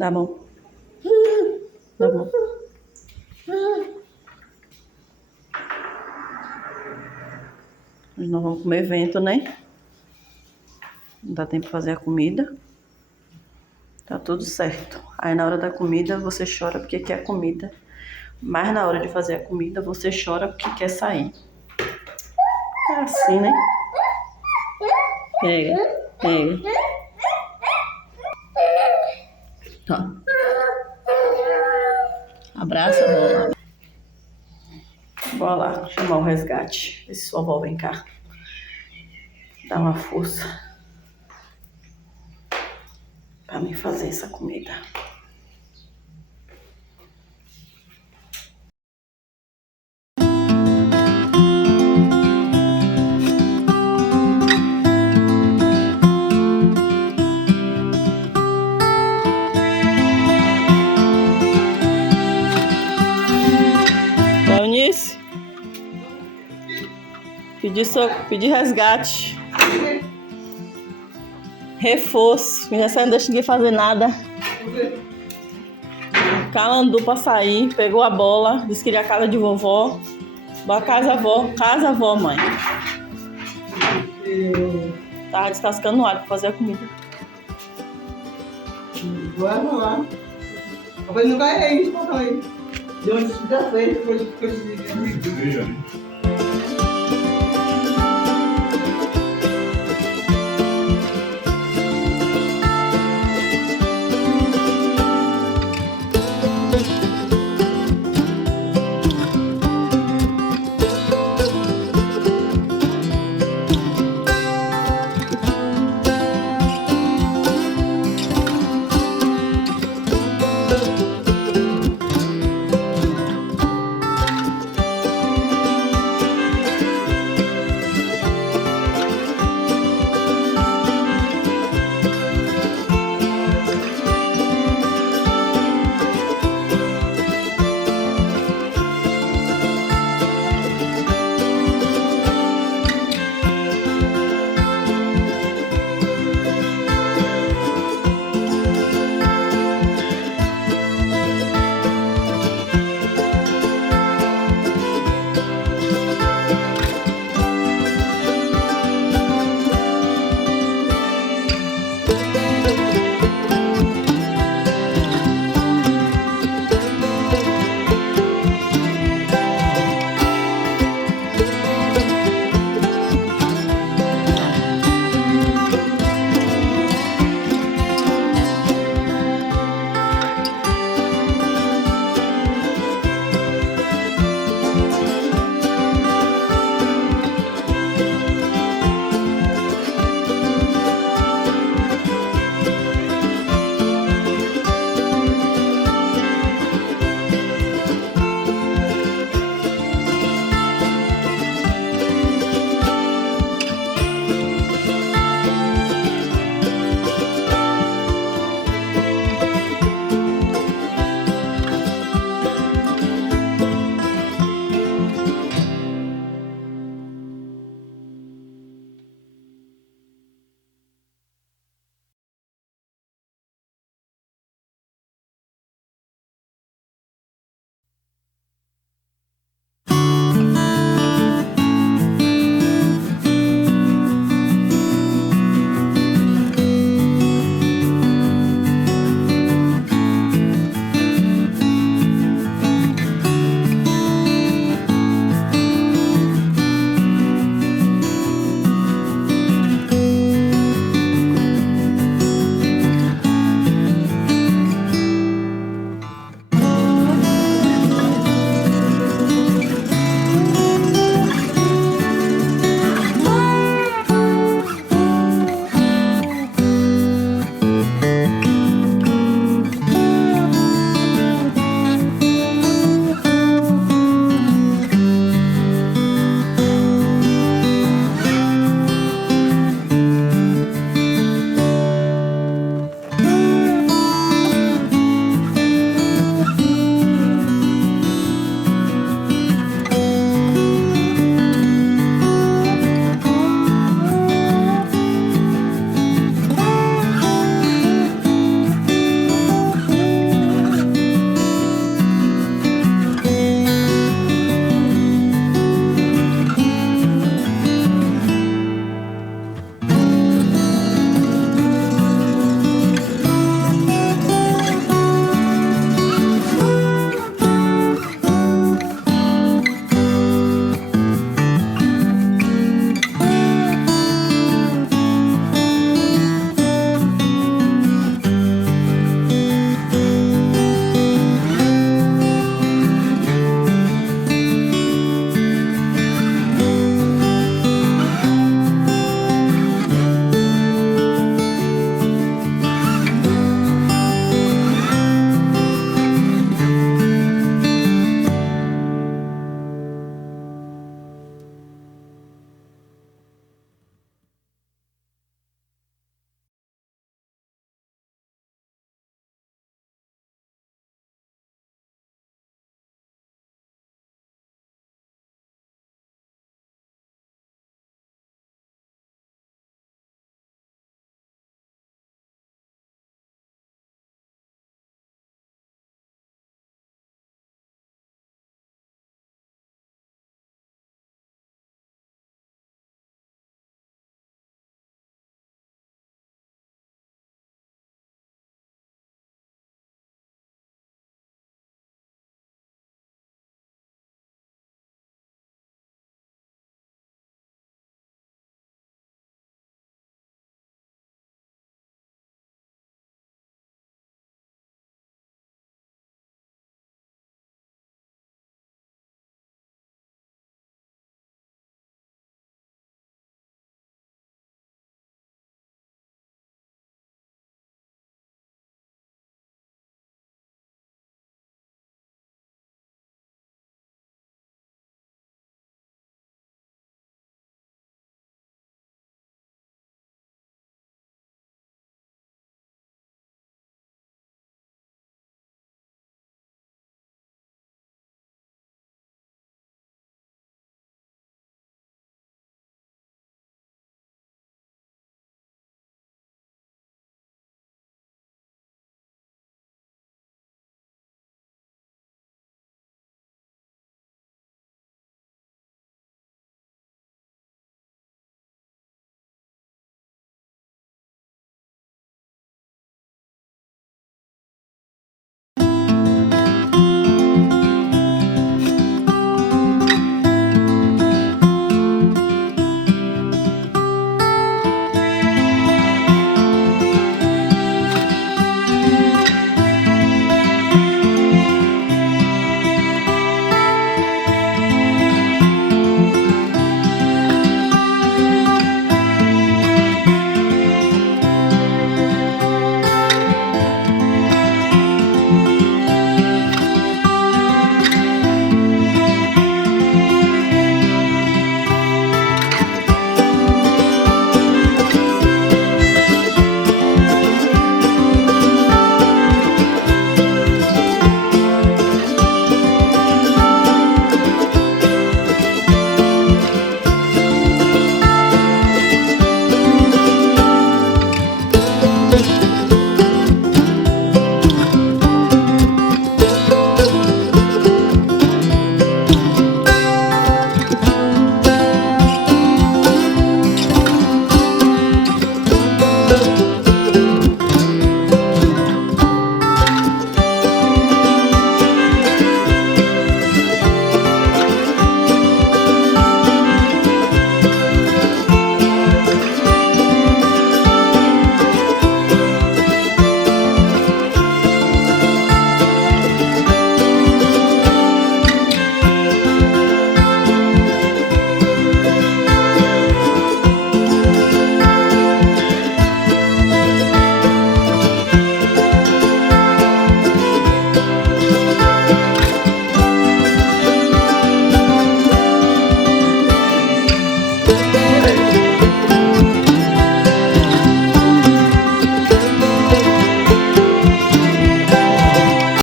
Dá a mão. Dá a mão. Nós vamos comer vento, né? Não dá tempo de fazer a comida. Tá tudo certo. Aí na hora da comida você chora porque quer comida. Mas na hora de fazer a comida você chora porque quer sair. É assim, né? Pega, pega. Tá. Abraça a bola. Bora lá, chamar o resgate. Ver se sua avó vem cá. Dá uma força pra mim fazer essa comida. Eunice, pedir resgate. Reforço. Já não deixa ninguém fazer nada. Calandu pra sair, pegou a bola, disse que iria a casa de vovó. Bora casa avó, mãe. Tava descascando o alho pra fazer a comida. Vamos lá. Mas não vai aí, papai. De onde se dá feito, depois de